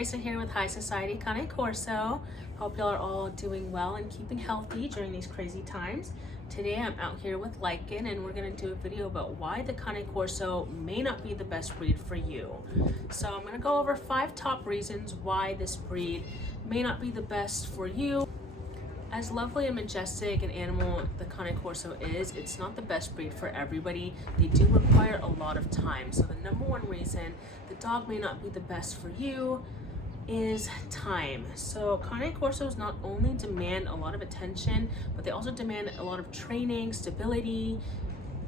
Teresa here with High Society Cane Corso. Hope y'all are all doing well and keeping healthy during these crazy times. Today I'm out here with Lycan and we're going to do a video about why the Cane Corso may not be the best breed for you. So I'm going to go over 5 top reasons why this breed may not be the best for you. As lovely and majestic an animal the Cane Corso is, it's not the best breed for everybody. They do require a lot of time. So the number one reason the dog may not be the best for you is time. So Cane Corsos not only demand a lot of attention, but they also demand a lot of training, stability,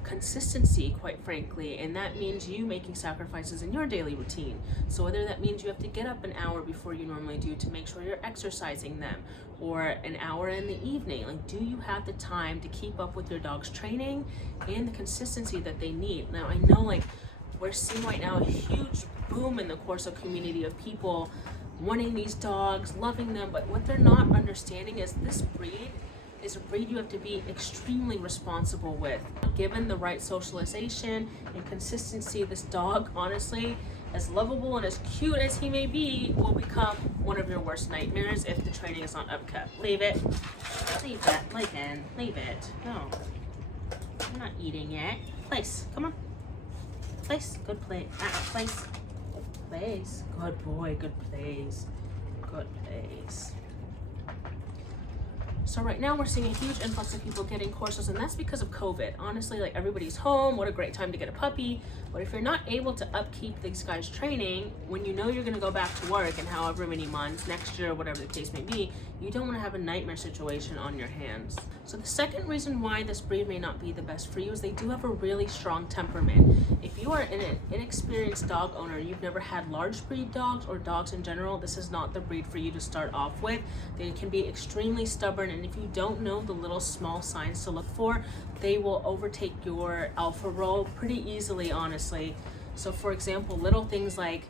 consistency, quite frankly, and that means you making sacrifices in your daily routine. So whether that means you have to get up an hour before you normally do to make sure you're exercising them, or an hour in the evening, like, do you have the time to keep up with your dog's training and the consistency that they need? Now I know, like, we're seeing right now a huge boom in the Corso community of people wanting these dogs, loving them, but what they're not understanding is this breed is a breed you have to be extremely responsible with. Given the right socialization and consistency, this dog, honestly, as lovable and as cute as he may be, will become one of your worst nightmares if the training is not upkept. Leave it. Leave that. Lycan. Leave it. No. You're not eating yet. Place. Come on. Place. Good play. Place. Place. Good boy. Good place. Good place. So right now we're seeing a huge influx of people getting Corsos, and that's because of COVID. Honestly, like, everybody's home. What a great time to get a puppy. But if you're not able to upkeep these guys' training, when you know you're going to go back to work in however many months, next year, whatever the case may be, you don't want to have a nightmare situation on your hands. So the second reason why this breed may not be the best for you is they do have a really strong temperament. If you are an inexperienced dog owner, you've never had large breed dogs or dogs in general, this is not the breed for you to start off with. They can be extremely stubborn, and if you don't know the little small signs to look for, they will overtake your alpha role pretty easily, honestly. So for example, little things like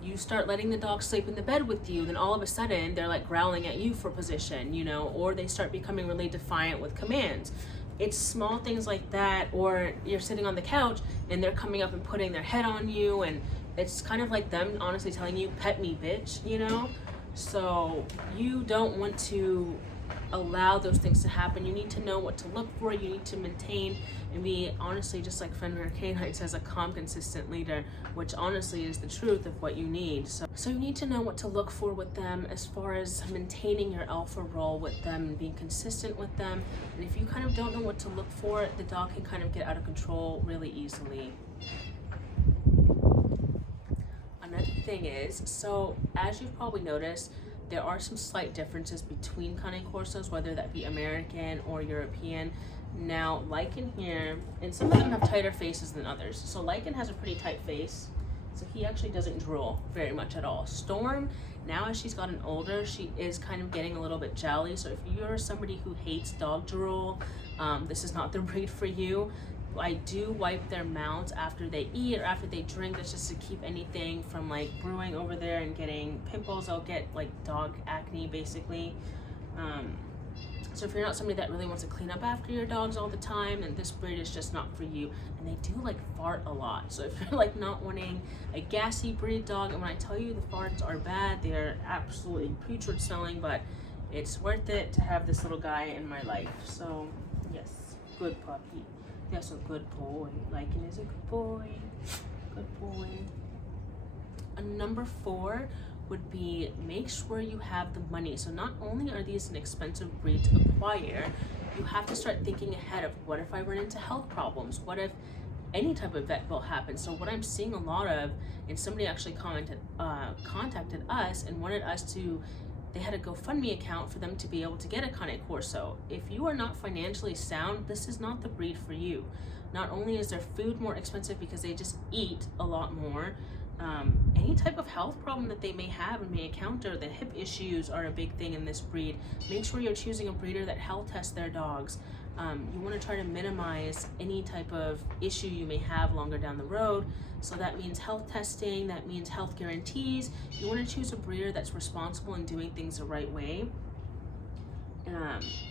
you start letting the dog sleep in the bed with you, then all of a sudden they're like growling at you for position, you know, or they start becoming really defiant with commands. It's small things like that, or you're sitting on the couch and they're coming up and putting their head on you, and it's kind of like them honestly telling you, pet me, bitch, you know? So you don't want to allow those things to happen. You need to know what to look for. You need to maintain and be, honestly, just like Fenrir Canine says, a calm, consistent leader, which honestly is the truth of what you need. So you need to know what to look for with them as far as maintaining your alpha role with them and being consistent with them. And if you kind of don't know what to look for, the dog can kind of get out of control really easily. Another thing is, so as you've probably noticed, there are some slight differences between Cane Corsos, whether that be American or European. Now, Lycan here, and some of them have tighter faces than others. So Lycan has a pretty tight face, so he actually doesn't drool very much at all. Storm, now as she's gotten older, she is kind of getting a little bit jelly. So if you're somebody who hates dog drool, this is not the breed for you. I do wipe their mouths after they eat or after they drink. That's just to keep anything from like brewing over there and getting pimples. They'll get like dog acne basically. So if you're not somebody that really wants to clean up after your dogs all the time, then this breed is just not for you. And they do like fart a lot. So if you're like not wanting a gassy breed dog, and when I tell you the farts are bad, they're absolutely putrid smelling, but it's worth it to have this little guy in my life. So yes, good puppy. That's a good boy. Lycan is a good boy. Good boy. Number 4 would be make sure you have the money. So not only are these an expensive breed to acquire, you have to start thinking ahead of, what if I run into health problems? What if any type of vet bill happens? So what I'm seeing a lot of, and somebody actually contacted us and wanted us to, they had a GoFundMe account for them to be able to get a Cane Corso. If you are not financially sound, this is not the breed for you. Not only is their food more expensive because they just eat a lot more, any type of health problem that they may have and may encounter, the hip issues are a big thing in this breed. Make sure you're choosing a breeder that health tests their dogs. You want to try to minimize any type of issue you may have longer down the road. So that means health testing, that means health guarantees. You want to choose a breeder that's responsible in doing things the right way.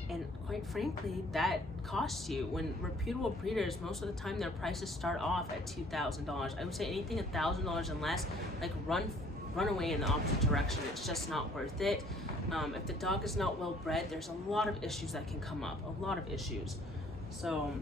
And quite frankly, that costs you. When reputable breeders, most of the time their prices start off at $2,000. I would say anything $1,000 and less, like run run away in the opposite direction. It's just not worth it. If the dog is not well bred, there's a lot of issues that can come up, a lot of issues. So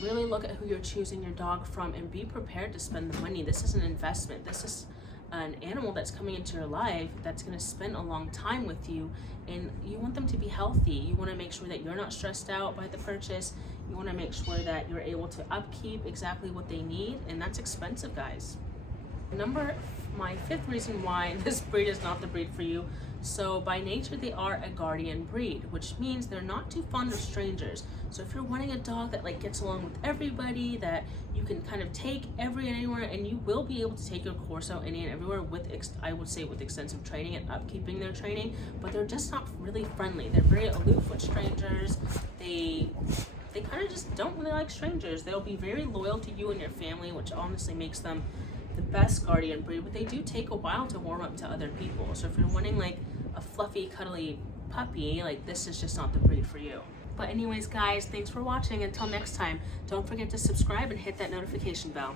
really look at who you're choosing your dog from and be prepared to spend the money. This is an investment. This is an animal that's coming into your life that's going to spend a long time with you, and you want them to be healthy. You want to make sure that you're not stressed out by the purchase. You want to make sure that you're able to upkeep exactly what they need, and that's expensive, guys. My fifth reason why this breed is not the breed for you. So by nature, they are a guardian breed, which means they're not too fond of strangers. So if you're wanting a dog that like gets along with everybody, that you can kind of take and anywhere, and you will be able to take your Corso any and everywhere with, I would say, with extensive training and upkeeping their training, but they're just not really friendly. They're very aloof with strangers. They kind of just don't really like strangers. They'll be very loyal to you and your family, which honestly makes them the best guardian breed, but they do take a while to warm up to other people. So if you're wanting like a fluffy, cuddly puppy, like this is just not the breed for you. But anyways, guys, thanks for watching. Until next time, don't forget to subscribe and hit that notification bell.